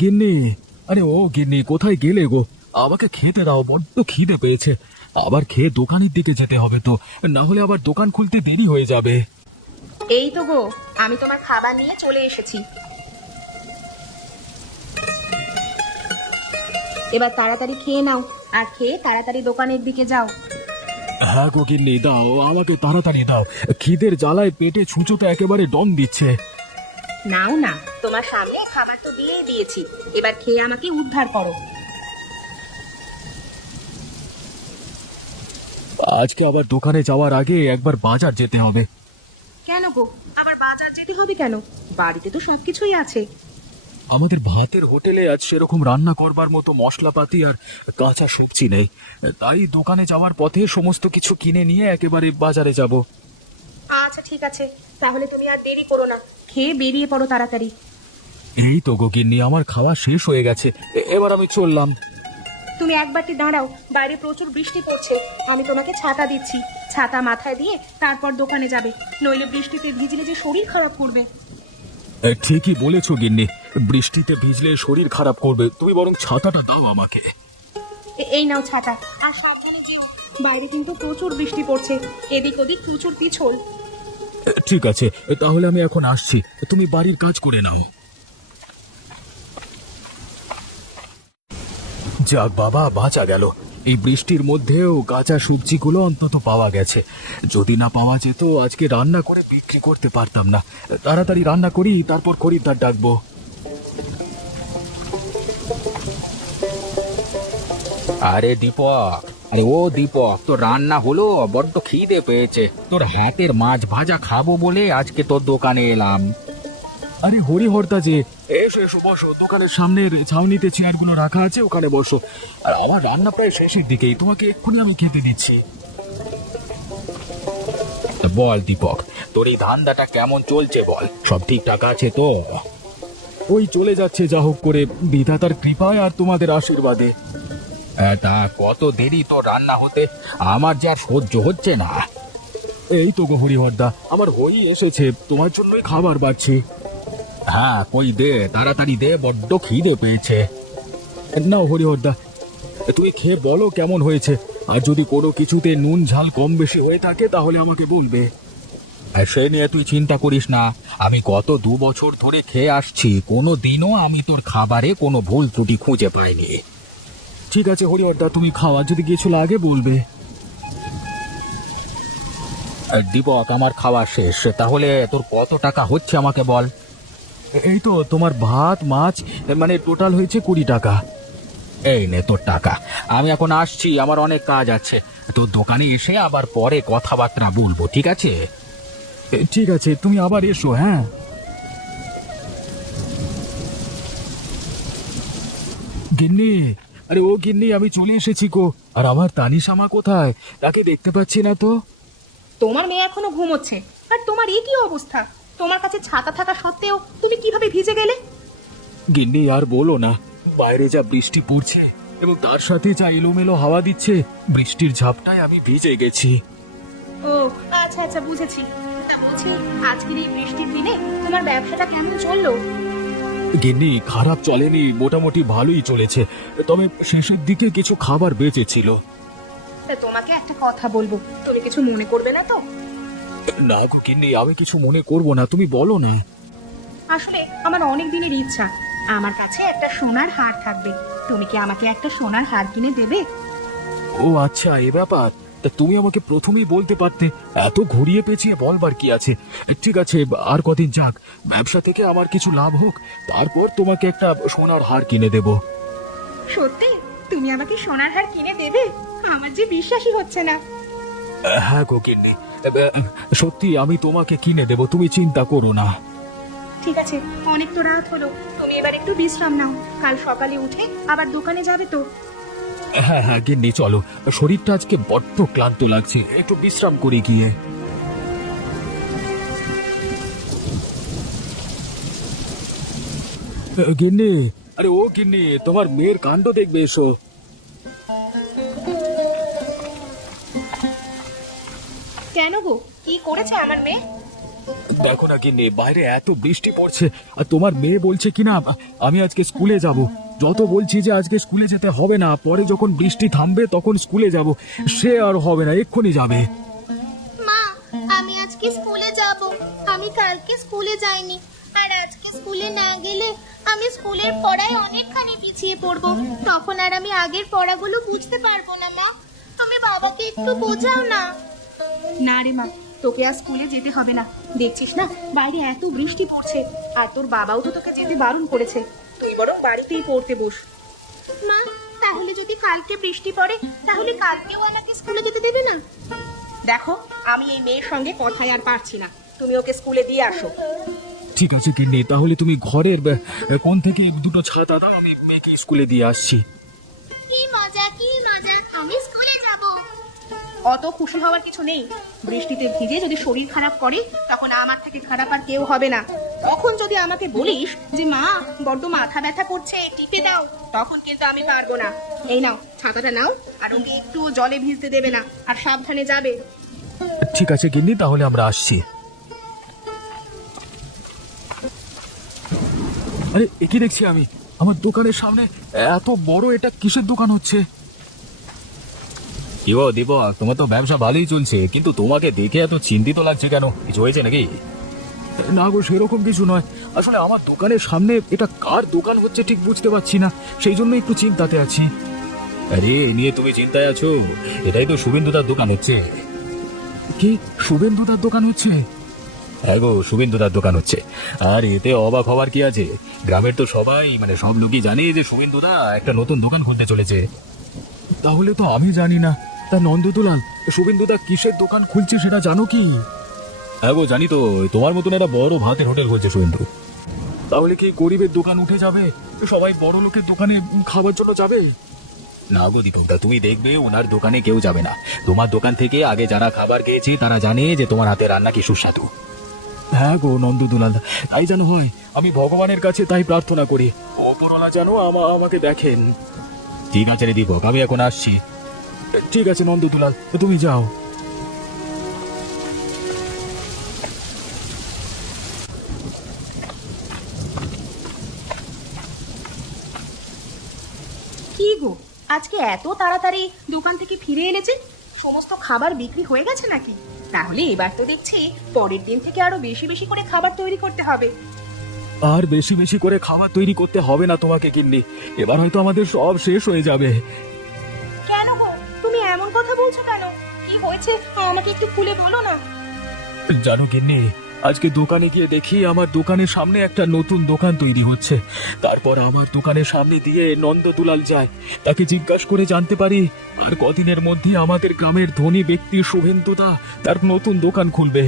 গিন্নি, আরে ও গিন্নি, কোথায় গেলে গো? আমাকে খেতে দাও, বড্ড খিদে পেয়েছে। আবার খেয়ে দোকানের দিকে যেতে হবে তো, না হলে আবার দোকান খুলতে দেরি হয়ে যাবে। এই তো গো, আমি তোমার খাবার নিয়ে চলে এসেছি। এবার তাড়াতাড়ি খেয়ে নাও, আর খেয়ে তাড়াতাড়ি দোকানের দিকে যাও। হ্যাঁ গো গিন্নি, দাও আমাকে তাড়াতাড়ি দাও। খিদের জ্বালায় পেটে ছুঁচোটা একেবারে দম দিচ্ছে। নাও না, তোমার সামনে খাবার তো দিয়েই দিয়েছি, এবার খেয়ে আমাকে উদ্ধার করো। আজকে আবার দোকানে যাওয়ার আগে একবার বাজার যেতে হবে। কেন গো, আবার বাজার যেতে হবে কেন? বাড়িতে তো সবকিছুই আছে। আমাদের ভাতের হোটেলে আজ সেরকম রান্না করবার মতো মশলাপাতি আর কাঁচা সবজি নেই, তাই দোকানে যাওয়ার পথে সমস্ত কিছু কিনে নিয়ে একেবারে বাজারে যাব। আচ্ছা ঠিক আছে, তাহলে তুমি আর দেরি করো না, খেয়ে বেরিয়ে পড়ো তাড়াতাড়ি। এই তো গো গিন্নি, আমার খাওয়া শেষ হয়ে গেছে, এবার আমি চললাম। তুমি একবারটি দাঁড়াও, বাইরে প্রচুর বৃষ্টি পড়ছে। আমি তোমাকে ছাতা দিচ্ছি, ছাতা মাথায় দিয়ে তারপর দোকানে যাবে, নইলে বৃষ্টিতে ভিজলে যে শরীর খারাপ করবে। ঠিকই বলেছো গিন্নি, বৃষ্টিতে ভিজলে শরীর খারাপ করবে, তুমি বরং ছাতাটা দাও আমাকে। এই নাও ছাতা, আর সাবধানে যেও, বাইরে কিন্তু প্রচুর বৃষ্টি পড়ছে, এদিক ওদিক প্রচুর পিছল। ঠিক আছে, তাহলে আমি এখন আসছি, তুমি বাড়ির কাজ করে নাও। যাক বাবা, বাঁচা গেল। এই বৃষ্টির মধ্যেও কাঁচা সবজিগুলো অন্তত পাওয়া গেছে। যদি না পাওয়া যেত আজকে রান্না করে বিক্রি করতে পারতাম না। তাড়াতাড়ি রান্না করি, তারপর খরিদ্দার ডাকবো। আরে দীপক, আরে ও দীপক, তোর রান্না হলো? বড্ড খিদে পেয়েছে, তোর হাতের মাছ ভাজা খাবো বলে আজকে তোর দোকানে এলাম। আরে হরিহরদা যে, এসো এসো, বসো, দোকানের সামনের ছাউনিতে চেয়ারগুলো রাখা আছে, ওখানে বসো। আর আমার রান্না প্রায় শেষের দিকেই, তোমাকে এক্ষুনি আমি খেতে দিচ্ছি। তা বল দীপক, তোর এই ধান্দাটা কেমন চলছে বল, সব ঠিকঠাক আছে তো? ওই চলে যাচ্ছে যা হোক করে, বিধাতার কৃপায় আর তোমাদের আশীর্বাদে। তা কত দেরি তোর রান্না হতে? আমার যে আর সহ্য হচ্ছে না। এই তো গো হরিহরদা, আমার হই এসেছে, তোমার জন্যই খাবার বাড়ছি। হ্যাঁ কই দে, তাড়াতাড়ি দে, বড্ড খিদে পেয়েছে। নাও হরিহরদা, তুমি খেয়ে বলো কেমন হয়েছে, আর যদি কোনো কিছুতে নুন ঝাল কম বেশি হয়ে থাকে তাহলে আমাকে বলবে। আর সে নিয়ে তুই চিন্তা করিস না, আমি গত 2 বছর ধরে খেয়ে আসছি, কোনো দিনও আমি তোর খাবারে কোনো ভুল ত্রুটি খুঁজে পাইনি। ঠিক আছে হরিহরদা, তুমি খাওয়া যদি কিছু লাগে বলবে। আর দীপক, আমার খাওয়া শেষ, তাহলে তোর কত টাকা হচ্ছে আমাকে বল। এই তো তোমার ভাত মাছ মানে টোটাল হয়েছে 20 টাকা। এই নে তোর টাকা, আমি এখন আসছি, আমার অনেক কাজ আছে। তোর দোকানে এসে আবার পরে কথাবার্তা বলবো, ঠিক আছে? ঠিক আছে, তুমি আবার এসো। হ্যাঁ গিন্নি, আরে ও গিন্নি, আমি চলে এসেছি গো। আর আমার তানিশামা কোথায়? তাকে দেখতে পাচ্ছি না তো। তোমার মেয়ে এখনো ঘুমোচ্ছে, আর তোমার এ কি অবস্থা? তোমার কাছে ছাতা থাকা সত্ত্বেও তুমি কিভাবে ভিজে গেলে? গিন্নি আর বলো না, বাইরে যা বৃষ্টি পড়ছে এবং তার সাথে যা এলোমেলো হাওয়া দিচ্ছে, বৃষ্টির ঝাপটায় আমি ভিজে গেছি। ও আচ্ছা আচ্ছা, বুঝেছি। তা বলছি, আজকের এই বৃষ্টির দিনে তোমার ব্যবসাটা কেমন চললো? গিন্নি খারাপ চলেনি, মোটামুটি ভালোই চলেছে, তবে শেষের দিকে কিছু খাবার বেঁচেছিল। তা তোমাকে একটা কথা বলবো, তুমি কিছু মনে করবে না তো? না গো গিন্নি, আমি কিছু মনে করব না, তুমি বলো না। আসলে আমার অনেক দিনের ইচ্ছা, আমার কাছে একটা সোনার হার থাকবে, তুমি কি আমাকে একটা সোনার হার কিনে দেবে? ও আচ্ছা, এ ব্যাপার। তা তুমি আমাকে প্রথমেই বলতে পারতে, এত ঘুরিয়ে পেঁচিয়ে বলবার কি আছে। ঠিক আছে, আর কদিন যাক, ব্যবসা থেকে আমার কিছু লাভ হোক, তারপর তোমাকে একটা সোনার হার কিনে দেব। সত্যি তুমি আমাকে সোনার হার কিনে দেবে? আমার যে বিশ্বাসই হচ্ছে না। হ্যাঁ গো গিন্নি, সত্যি আমি তোমাকে কিনে দেব, তুমি চিন্তা করো না। ঠিক আছে, অনেক তো রাত হলো, তুমি এবার একটু বিশ্রাম নাও, কাল সকালে উঠে আবার দোকানে যাবে তো। হ্যাঁ হ্যাঁ গিন্নি, চলো, শরীরটা আজকে বড্ড ক্লান্ত লাগছে, একটু বিশ্রাম করি গিয়ে। গিন্নি, আরে ও গিন্নি, তোমার মেয়ের কাণ্ড দেখবে, এসো। কেন গো, কি করেছে আমার মেয়ে? দেখো না গিন্নি, বাইরে এত বৃষ্টি পড়ছে আর তোমার মেয়ে বলছে কিনা আমি আজকে স্কুলে যাব। যত বলছি যে আজকে স্কুলে যেতে হবে না, পরে যখন বৃষ্টি থামবে তখন স্কুলে যাব, সে আর হবে না, এক্ষুনি যাবে। মা, আমি আজকে স্কুলে যাব। আমি কালকে স্কুলে যাইনি, আর আজকে স্কুলে না গেলে আমি স্কুলের পড়ায় অনেকখানি পিছিয়ে পড়বো। তখন আর আমি আগের পড়াগুলো বুঝতে পারবো না। মা, তুমি বাবাকে একটু বোঝাও না। না রে মা, তোকে আর স্কুলে যেতে হবে না। দেখছিস না বাইরে এত বৃষ্টি পড়ছে, আর তোর বাবাও তো তোকে যেতে বারণ করেছে। তুই বরং বাড়িতেই পড়তে বস। মা, তাহলে যদি কালকে বৃষ্টি পড়ে, তাহলে কালকেও আমাকে স্কুলে যেতে দেবে না? দেখো, আমি এই মেয়ের সঙ্গে কথাই আর পারছি না। তুমি ওকে স্কুলে দিয়ে আসো। ঠিক আছে গিন্নি, তাহলে তুমি ঘরের কোণ থেকে দুটো ছাতা দাও, আমি মেয়েকে স্কুলে দিয়ে আসছি। কি মজা, কি মজা, আমি স্কুলে যাব। অত খুশি হওয়ার কিছু নেই। বৃষ্টিতে ভিজে যদি শরীর খারাপ করে, তখন আমার থেকে খারাপ আর কেউ হবে না। তখন যদি আমাকে বলিস যে মা বড্ড মাথা ব্যথা করছে, টিপে দাও, তখন কিন্তু আমি পারবো না। এই নাও ছাতাটা নাও, আর ওকে একটু জলে ভিজতে দেবে না, আর সাবধানে যাবে। ঠিক আছে গিন্নি, তাহলে আমরা আসছি। আরে কি দেখছি আমি, আমার দোকানের সামনে এত বড়, এটা কিসের দোকান হচ্ছে? কি গো দীপক, তোমার তো ব্যবসা ভালোই চলছে, কিন্তু তোমাকে দেখে এত চিন্তিত লাগছে কেন? কিছু হয়েছে নাকি? না গো, সেরকম কিছু নয়। আসলে আমার দোকানের সামনে এটা কার দোকান হচ্ছে ঠিক বুঝতে পারছি না, সেই জন্য একটু চিন্তাতে আছি। আরে এ নিয়ে তুমি চিন্তায় আছো? এটাই তো শুভেন্দুদার দোকান হচ্ছে। কি, শুভেন্দুদার দোকান হচ্ছে? হ্যাঁ গো, শুভেন্দুদার দোকান হচ্ছে। আর এতে অবাক হওয়ার কি আছে? গ্রামের তো সবাই, মানে সব লোকই জানে যে শুভেন্দুদা একটা নতুন দোকান খুলতে চলেছে। তাহলে তো আমি জানি না। তা নন্দদুলাল, শুভেন্দুদা কিসের দোকান খুলছে সেটা জানো কি? হ্যাঁ গো জানি তো, তোমার মতন একটা বড় ভাতের হোটেল খুলছে শুভেন্দু। তাহলে কি গরিবের দোকান উঠে যাবে? সবাই বড় লোকের দোকানে খাবার জন্য যাবে? না গো দীপকদা, তুমি দেখবে ওনার দোকানে কেউ যাবে না। তোমার দোকান থেকে আগে যারা খাবার খেয়েছে তারা জানে যে তোমার হাতে রান্না কি সুস্বাদু। হ্যাঁ গো নন্দদুলাল, তাই যেন হয়। আমি ভগবানের কাছে তাই প্রার্থনা করি, ওপরওয়ালা যেন আমাকে দেখেন। ঠিক আছে রে দীপক, আমি এখন আসছি। ঠিক আছে নন্দদুলাল, তুমি যাও। কি গো, আজকে এত তাড়াতাড়ি দোকান থেকে ফিরে এনেছে? সমস্ত খাবার বিক্রি হয়ে গেছে নাকি? তাহলে এবার তো দেখছি পরের দিন থেকে আরো বেশি বেশি করে খাবার তৈরি করতে হবে। আর বেশি বেশি করে খাবার তৈরি করতে হবে না তোমাকে গিন্নি, এবার হয়তো আমাদের সব শেষ হয়ে যাবে। কেন গো, তুমি এমন কথা বলছো কেন? কি হয়েছে আমাকে একটু খুলে বলো না। জানো গিন্নি, আজকে দোকানে গিয়ে দেখি আমার দোকানের সামনে একটা নতুন দোকান তৈরি হচ্ছে। তারপর আমার দোকানের সামনে দিয়ে নন্দদুলাল যায়, তাকে জিজ্ঞাসা করে জানতে পারি আর কদিনের মধ্যে আমাদের গ্রামের ধনী ব্যক্তি শুভেন্দুদা তার নতুন দোকান খুলবে।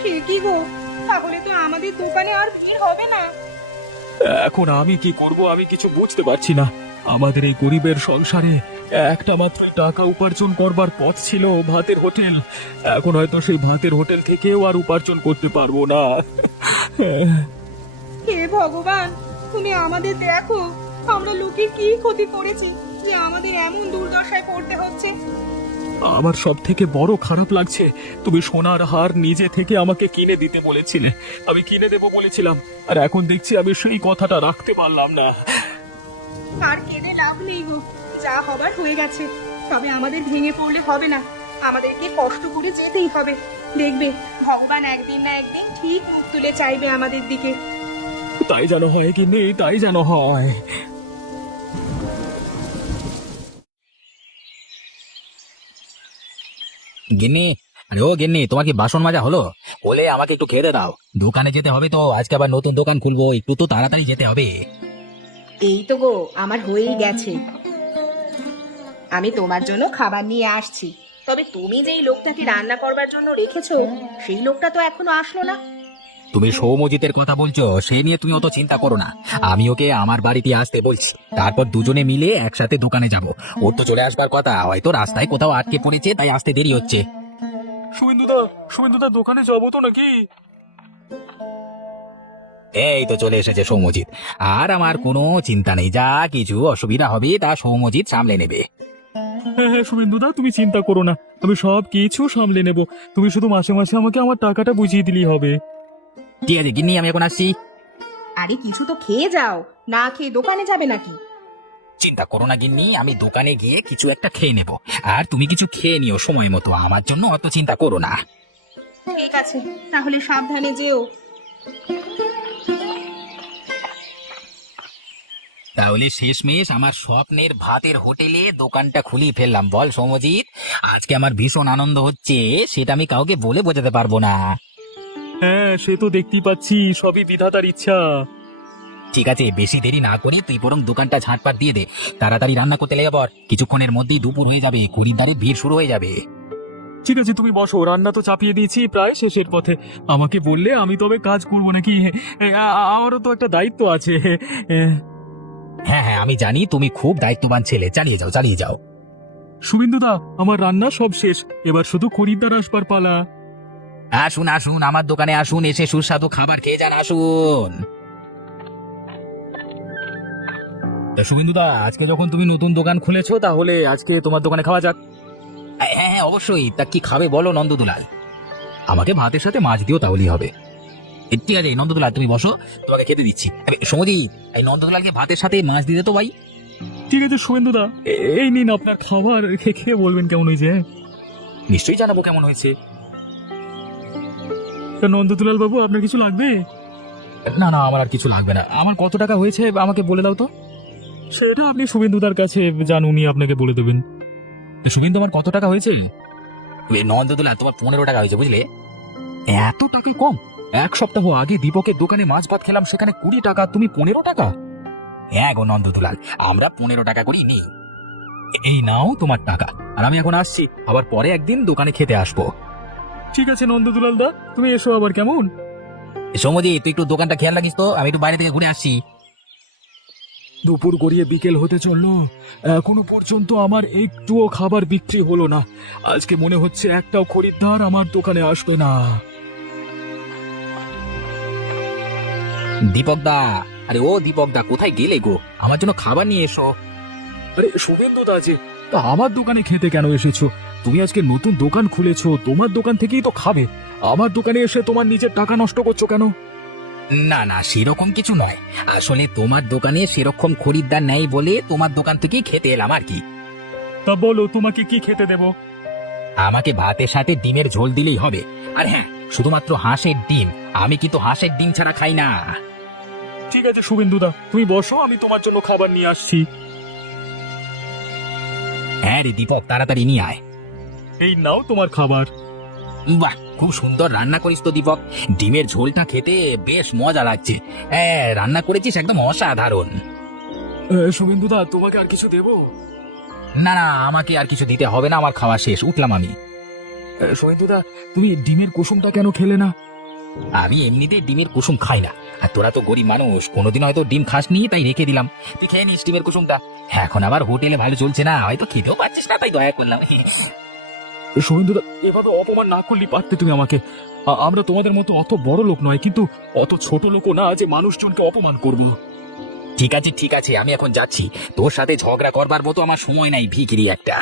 সে কি গো, তাহলে তো আমাদের দোকানে আর ভিড় হবে না। এখন আমি কি করব, আমি কিছু বুঝতে পারছি না। আমাদের এই গরিবের সংসারে একটা মাত্র টাকা উপার্জন করবার পথ ছিল ভাতের হোটেল। এখন হয়তো সেই ভাতের হোটেল থেকেও আর উপার্জন করতে পারবো না। হে ভগবান, তুমি আমাদের দেখো, আমরা লোকে কি ক্ষতি করেছি যে আমাদের এমন দুর্দশায় পড়তে হচ্ছে। আমার সব থেকে বড় খারাপ লাগছে, তুমি সোনার হার নিজে থেকে আমাকে কিনে দিতে বলেছিলে, আমি কিনে দেবো বলেছিলাম, আর এখন দেখছি আমি সেই কথাটা রাখতে পারলাম না। আর কেঁদে লাভ নেই গো, যা হবার হয়ে গেছে। তবে আমাদের ভেঙে পড়লে হবে না, আমাদেরকে কষ্ট করে যেতেই হবে। দেখবে ভগবান একদিন না একদিন ঠিক মুখ তুলে চাইবে আমাদের দিকে। তাই যেন হয় কিন্নি, তাই যেন হয়। গিন্নি, আরে ও গিন্নি, তোমার কি বাসন মাজা হলো? বলে আমাকে একটু খেতে দাও, দোকানে যেতে হবে তো, আজকে আবার নতুন দোকান খুলবো, একটু তো তাড়াতাড়ি যেতে হবে। এই তো গো, আমার হয়েই গেছে। আমি তোমার জন্য খাবার নিয়ে আসছি। তবে তুমি যেই লোকটাকে রান্না করবার জন্য রেখেছো, সেই লোকটা তো এখনো আসলো না। তুমি সৌমজিতের কথা বলছো, সে নিয়ে তুমি অত চিন্তা করো না। আমি ওকে আমার বাড়িতে আসতে বলছি, তারপর দুজনে মিলে একসাথে দোকানে যাব। ওর তো চলে আসবার কথা, হয়তো রাস্তায় কোথাও আটকে পড়েছে, তাই আসতে দেরি হচ্ছে। শুভেন্দুদা দোকানে যাবো তো নাকি? এই তো চলে এসেছে সৌমজিৎ, আর আমার কোনো চিন্তা নেই, যা কিছু অসুবিধা হবে তা সৌমজিৎ সামলে নেবে। হ্যাঁ হ্যাঁ শুভেন্দুদা, তুমি চিন্তা করো না, আমি সব কিছু সামলে নেব। তুমি শুধু মাসে মাসে আমাকে আমার টাকাটা বুঝিয়ে দিলেই হবে। ঠিক আছে গিন্নি, আমি এখন আসছি। আরে কিছু তো খেয়ে যাও, না খেয়ে দোকানে যাবে নাকি? চিন্তা করো না গিন্নি, আমি দোকানে গিয়ে কিছু একটা খেয়ে নেব, আর তুমি কিছু খেয়ে নিও সময় মতো, আমার জন্য অত চিন্তা করো না। ঠিক আছে, তাহলে সাবধানে যেও। তাহলে শেষমেশ আমার স্বপ্নের ভাতের হোটেলে দোকানটা খুলি ফেললাম, বল সৌমজিৎ। আজকে আমার ভীষণ আনন্দ হচ্ছে, সেটা আমি কাউকে বলে বোঝাতে পারবো না। হ্যাঁ সে তো দেখতেই পাচ্ছি, সবই বিধাতার ইচ্ছা। ঠিক আছে, বেশি দেরি না করি তুই বরং দোকানটা ঝাঁটপাট দিয়ে দে, তাড়াতাড়ি রান্না করতে লেগে পড়, কিছুক্ষণের মধ্যেই দুপুর হয়ে যাবে, খরিদ্দারের ভিড় শুরু হয়ে যাবে। ঠিক আছে তুমি বসো, রান্না তো চাপিয়ে দিয়েছি, প্রায় শেষের পথে। আমাকে বললে আমি তবে কাজ করবো নাকি? আমারও তো একটা দায়িত্ব আছে। হ্যাঁ হ্যাঁ, আমি জানি তুমি খুব দায়িত্ববান ছেলে, চালিয়ে যাও চালিয়ে যাও। শুভেন্দুদা, আমার রান্না সব শেষ, এবার শুধু খরিদ্দার আসবার পালা। আসুন আসুন, আমার দোকানে আসুন, এসে সুস্বাদু খাবার খেয়ে যান, আসুন। তা শুভেন্দুদা, আজকে যখন তুমি নতুন দোকান খুলেছো, তাহলে আজকে তোমার দোকানে খাওয়া যাক। হ্যাঁ হ্যাঁ অবশ্যই, তা কি খাবে বলো নন্দদুলাল? আমাকে ভাতের সাথে মাছ দিও, তাহলেই হবে। ঠিক আছে নন্দদুলাল, তুমি বসো, তোমাকে খেতে দিচ্ছি। সৌমজিৎ, এই নন্দদুলালকে ভাতের সাথে মাছ দিতে তো ভাই। ঠিক আছে শুভেন্দুদা, এই নিন আপনার খাবার, খেয়ে বলবেন কেমন হয়েছে। নিশ্চয়ই জানাবো কেমন হয়েছে। তা নন্দদুলাল বাবু, আপনার কিছু লাগবে? না না, আমার আর কিছু লাগবে না। আমার কত টাকা হয়েছে আমাকে বলে দাও তো। সেটা আপনি শুভেন্দুদার কাছে যান, উনি আপনাকে বলে দেবেন। শুভেন্দু, আমার কত টাকা হয়েছে? নন্দদুলাল, তোমার 15 টাকা হয়েছে, বুঝলে? এত টাকা কম? এক সপ্তাহ আগে দীপকের দোকানে মাছ ভাত খেলাম, সেখানে 20 টাকা, তুমি 15 টাকা? হ্যাঁ গো নন্দদুলাল, আমরা 15 টাকা করেই নিই। এই নাও তোমার টাকা, আর আমি এখন আসছি, আবার পরে একদিন দোকানে খেতে আসবো। ঠিক আছে নন্দদুলাল দা, তুমি এসো আবার, কেমন? সৌমজিৎ, তুই একটু দোকানটা খেয়াল রাখিস তো, আমি একটু বাইরে থেকে ঘুরে আসছি। দুপুর গড়িয়ে বিকেল হতে চললো, এখনো পর্যন্ত আমার একটুও খাবার বিক্রি হলো না। আজকে মনে হচ্ছে একটাও খরিদ্দার আমার দোকানে আসবে না। দীপক দা, আরে ও দীপক দা, কোথায় গেলে গো? আমার জন্য খাবার নিয়ে এসো। আরে শুভেন্দু দা যে, তা আমার দোকানে খেতে কেন এসেছো? তুমি আজকে নতুন দোকান খুলেছো, তোমার দোকান থেকেই তো খাবে। আমার দোকানে এসে তোমার নিজের টাকা নষ্ট করছো কেন? না না, সেরকম কিছু নয়, আসলে তোমার দোকানে সেরকম খরিদ্দার নেই বলে তোমার দোকান থেকেই খেতে এলাম আর কি। তা বলো, তোমাকে কি খেতে দেব? আমাকে ভাতের সাথে ডিমের ঝোল দিলেই হবে, আর হ্যাঁ, শুধুমাত্র হাঁসের ডিম। আমি কিন্তু হাঁসের ডিম ছাড়া খাই না। ঠিক আছে শুভেন্দু দা, তুমি বসো, আমি তোমার জন্য খাবার নিয়ে আসছি। হ্যাঁ রে দীপক, তাড়াতাড়ি নিয়ে আয়। এই নাও তোমার খাবার। বাহ, খুব সুন্দর রান্না করিস তো দীপক, ডিমের ঝোলটা খেতে বেশ মজা লাগছে। হ্যাঁ, রান্না করেছিস একদম অসাধারণ। শুভেন্দু দা, তোমাকে আর কিছু দেবো? না না, আমাকে আর কিছু দিতে হবে না, আমার খাওয়া শেষ, উঠলাম আমি। শুভেন্দু দা, তুমি ডিমের কুসুমটা কেন খেলে না? আমি এমনিতেই ডিমের কুসুম খাই না, আর তোরা তো গরিব মানুষ, কোনোদিন হয়তো ডিম খাসনি, তাই রেখে দিলাম। তুই খেয়ে নিস ডিমের কুসুমটা, এখন আবার হোটেলে ভালো চলছে না, হয়তো খেতেও পাচ্ছিস না, তাই দয়া করলাম। শুভেন্দু দা, এভাবে অপমান না করলে পারতে তুমি আমাকে। আমরা তোমাদের মতো অত বড় লোক নয়, কিন্তু অত ছোট লোকও না যে মানুষজনকে অপমান করব। ঠিক আছে ঠিক আছে, আমি এখন যাচ্ছি, তোর সাথে ঝগড়া করবার মতো আমার সময় নাই, ভিখিরি একটা।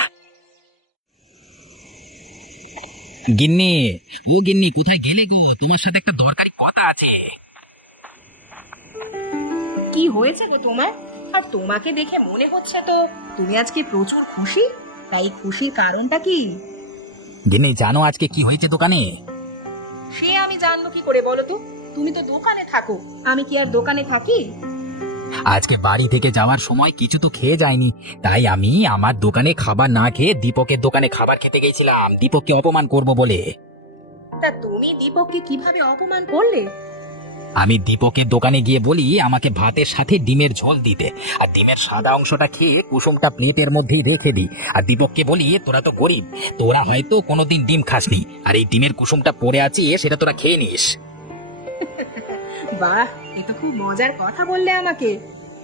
গিন্নি, ও গিন্নি, কোথায় গেলে গো? তোমার সাথে একটা দরকারি কথা আছে। কি হয়েছে গো তোমার? আর তোমাকে দেখে মনে হচ্ছে তো তুমি আজকে প্রচুর খুশি। তাই খুশির কারণটা কি? গিন্নি, জানো আজকে কি হয়েছে দোকানে? সে আমি জানবো কি করে, বলো তো? তুমি তো দোকানে থাকো, আমি কি আর দোকানে থাকি? আজকে বাড়ি থেকে যাওয়ার সময় কিছু তো খেয়ে যায়নি, তাই আমি আমার দোকানে খাবার না খেয়ে দীপকের দোকানে খাবার খেতে গেছিলাম, দীপককে অপমান করব বলে। তা তুমি দীপককে কিভাবে অপমান করলে? আমি দীপকের দোকানে গিয়ে বলি আমাকে ভাতের সাথে ডিমের ঝোল দিতে, আর ডিমের সাদা অংশটা খেয়ে কুসুমটা প্লেটের মধ্যেই রেখে দিই, আর দীপককে বলি তোরা তো গরিব, তোরা হয়তো কোনোদিন ডিম খাসনি, আর এই ডিমের কুসুমটা পড়ে আছে, সেটা তোরা খেয়ে নিস। বাহ, এ তো খুব মজার কথা বললে আমাকে।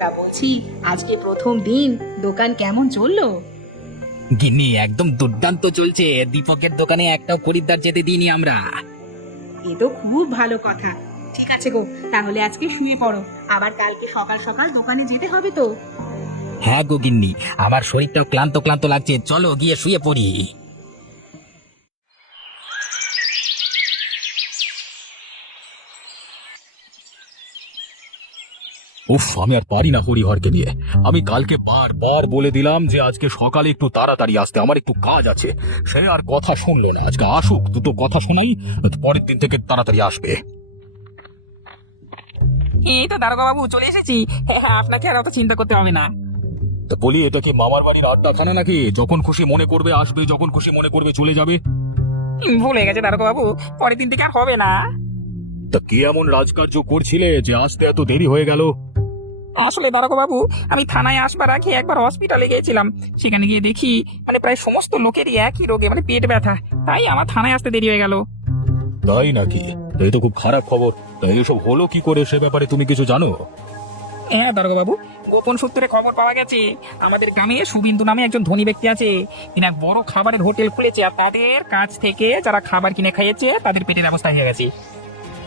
তা বলছি, আজকে প্রথম দিন দোকান কেমন চললো? গিন্নি, একদম দুর্দান্ত চলছে, দীপকের দোকানে একটাও খরিদ্দার যেতে দিইনি আমরা। এ তো খুব ভালো কথা। ঠিক আছে গো, তাহলে আজকে শুয়ে পড়ো, আবার কালকে সকাল সকাল দোকানে যেতে হবে তো। হ্যাঁ গো গিন্নি, আমার শরীরটাও ক্লান্ত ক্লান্ত লাগছে, চলো গিয়ে শুয়ে পড়ি। উফ, আমি আর পারি না হরিহরকে নিয়ে। আমি কালকে বারবার বলে দিলাম যে আজকে সকালে একটু তাড়াতাড়ি আসতে, আমার একটু কাজ আছে। সে আর কথা শুনলো না। আজকে আসুক, দুটো কথা শোনাই, পরের দিন থেকে তাড়াতাড়ি আসবে। এই তো দারোগা বাবু চলে এসেছি। হ্যাঁ, আপনাকে আর অত চিন্তা করতে হবে না। তা বলি, এটা কি মামার বাড়ির আড্ডাখানা নাকি? যখন খুশি মনে করবে আসবে, যখন খুশি মনে করবে চলে যাবে। ভুলে গেছে দারোগা বাবু, পরের দিন থেকে আর হবে না। তা কি এমন রাজকার্য করছিলে যে আসতে এত দেরি হয়ে গেল? আসলে দারোগা বাবু, আমি থানায় আসবার আগে একবার হসপিটালে গিয়েছিলাম। সেখানে গিয়ে দেখি প্রায় সমস্ত লোকেরই একই রোগে, পেট ব্যথা। তাই আমার থানায় আসতে দেরি হয়ে গেল। তাই নাকি? এই তো খুব খারাপ খবর। তা এসব হলো কি করে, সে ব্যাপারে তুমি কিছু জানো? হ্যাঁ দারোগা বাবু, গোপন সূত্রে খবর পাওয়া গেছে আমাদের গ্রামে শুভিন্দু নামে একজন ধনী ব্যক্তি আছে। তিনি এক বড় খাবারের হোটেল খুলেছে, আর তাদের কাছ থেকে যারা খাবার কিনে খাইয়েছে তাদের পেটের ব্যবস্থা হয়ে গেছে।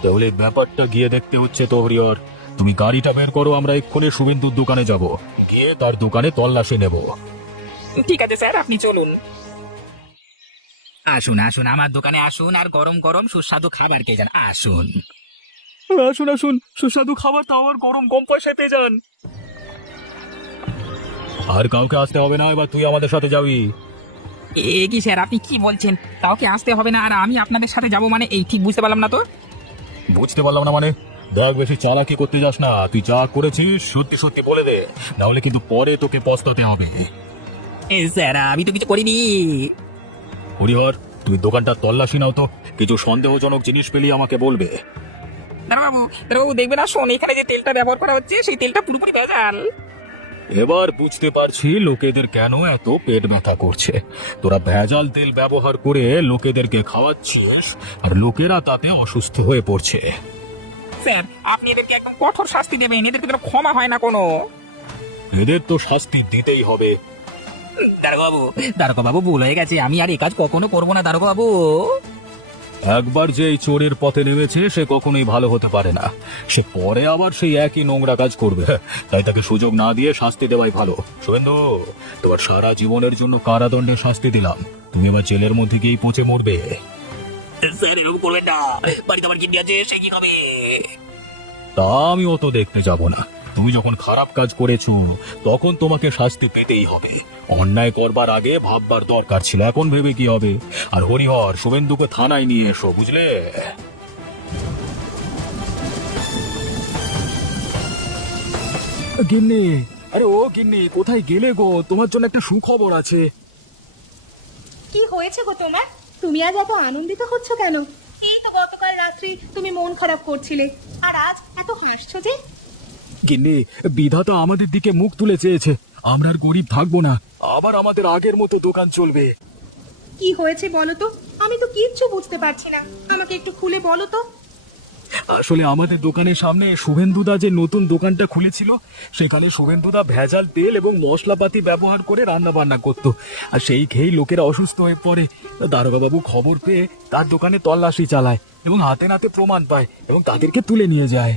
তাহলে ব্যাপারটা গিয়ে দেখতে হচ্ছে তো হরিহর। তুমি গাড়িটা বের করো, আমরা এক্ষুনি শুভেন্দুর দোকানে যাব, গিয়ে তার দোকানে তল্লাশি নেব। ঠিক আছে স্যার, আপনি চলুন। আসুন আসুন, আমার দোকানে আসুন, আর গরম গরম সুস্বাদু খাবার খেয়ে যান। আসুন। আসুন আসুন, সুস্বাদু খাবার তো আবার গরম কম পয়সায় পেয়ে যান। আর কাউকে আসতে হবে না, এবার তুই আমাদের সাথে যাবি। এ কি স্যার, আপনি কি বলছেন? কাউকে আসতে হবে না আর আমি আপনাদের সাথে যাব মানে? এই ঠিক বুঝতে পারলাম না তো। বুঝতে পারলাম না মানে? দেখ, বেশি চালাকি করতে যাস না। তুই যা করেছিস সত্যি সত্যি বলে দে, না হলে কিন্তু পরে তোকে পস্তাতে হবে। স্যার, আমি তো কিছু করিনি। হরিহর, তুমি দোকানটা তল্লাশি নাও তো, কিছু সন্দেহজনক জিনিস পেলে আমাকে বলবে। দারোগাবু দেখবেন, আসুন, এখানে যে তেলটা ব্যবহার করা হচ্ছে সেই তেলটা পুরোপুরি ভেজাল। এবার বুঝতে পারছি লোকেদের কেন এত পেট ব্যথা করছে। তোরা ভেজাল তেল ব্যবহার করে লোকেদেরকে খাওয়াচ্ছিস, আর লোকেরা তাতে অসুস্থ হয়ে পড়ছে। স্যার, আপনি এদেরকে একদম কঠোর শাস্তি দেবেন, এদেরকে তো ক্ষমা হয় না কোনো। এদের তো শাস্তি দিতেই হবে। দারোগা বাবু ভুল হয়ে গেছে, আমি আর এই কাজ কখনো করবো না দারোগা বাবু। একবার যে এই চোরের পথে নেমেছে সে কখনোই ভালো হতে পারে না। সে পরে আবার সেই একই নোংরা কাজ করবে। তাই তাকে সুযোগ না দিয়ে শাস্তি দেওয়াই ভালো। শুভেন্দু, তোমার সারা জীবনের জন্য কারাদণ্ডে শাস্তি দিলাম, তুমি এবার জেলের মধ্যে গিয়েই পচে মরবে। স্যার, এরকম করবেন না, বাড়িতে আমার গিন্নি আছে, সে কি হবে? তা আমি অত দেখতে যাব না। তুমি যখন খারাপ কাজ করেছো তখন তোমাকে শাস্তি পেতেই হবে। অন্যায় করবার আগে ভাববার দরকার ছিল, এখন ভেবে কি হবে? আর হরিহর, শুভেন্দুকে থানায় নিয়ে এসো, বুঝলে? গিন্নি, আরে ও গিন্নি, কোথায় গেলে গো? তোমার জন্য একটা সুখবর আছে। কি হয়েছে গো তোমার? তুমি আজ এত আনন্দিত হচ্ছ কেন? এই তো গতকাল রাত্রি তুমি মন খারাপ করছিলে, আর আজ এত হাসছো যে? গিন্নি, বিধাতা আমাদের দিকে মুখ তুলে চেয়েছে। আমরা আর গরিব থাকবো না, আবার আমাদের আগের মতো দোকান চলবে। কি হয়েছে বলো তো? আমি তো কিচ্ছু বুঝতে পারছি না, আমাকে একটু খুলে বলো তো। আসলে আমাদের দোকানের সামনে শুভেন্দুদা যে নতুন দোকানটা খুলেছিল, সেখানে শুভেন্দুদা ভেজাল তেল এবং মশলাপাতি ব্যবহার করে রান্না বান্না করতো, আর সেই খেয়েই লোকেরা অসুস্থ হয়ে পড়ে। দারোগা বাবু খবর পেয়ে তার দোকানে তল্লাশি চালায় এবং হাতে নাতে প্রমাণ পায় এবং তাদেরকে তুলে নিয়ে যায়।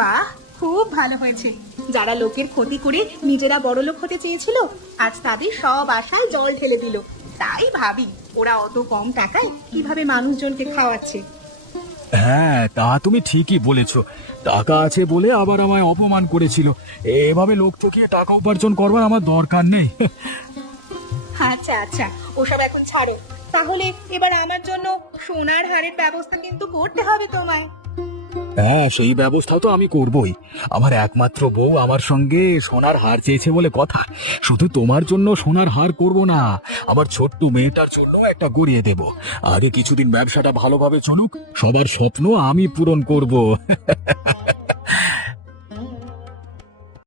বাহ, খুব ভালো হয়েছে। যারা লোকের ক্ষতি করে নিজেরা বড়লোক হতে চেয়েছিল, আজ তাদের সব আশায় জল ঢেলে দিল। তাই ভাবি, ওরা অত কম টাকায় কিভাবে মানুষজনকে খাওয়াচ্ছে। হ্যাঁ, তা তুমি ঠিকই বলেছ। টাকা আছে বলে আবার আমায় অপমান করেছিল। এভাবে লোক ঠকিয়ে টাকা উপার্জন করবার আমার দরকার নেই। আচ্ছা আচ্ছা, ওসব এখন ছাড়ো। তাহলে এবার আমার জন্য সোনার হারের ব্যবস্থা কিন্তু করতে হবে তোমায়। হ্যাঁ, সেই ব্যবস্থা তো আমি করবই। আমার একমাত্র বউ আমার সঙ্গে সোনার হার চেয়েছে বলে কথা। শুধু তোমার জন্য সোনার হার করব না, আমার ছোট্ট মেয়েটার জন্য একটা গড়িয়ে দেব। আগে কিছুদিন ব্যবসাটা ভালোভাবে চলুক, সবার স্বপ্ন আমি পূরণ করব।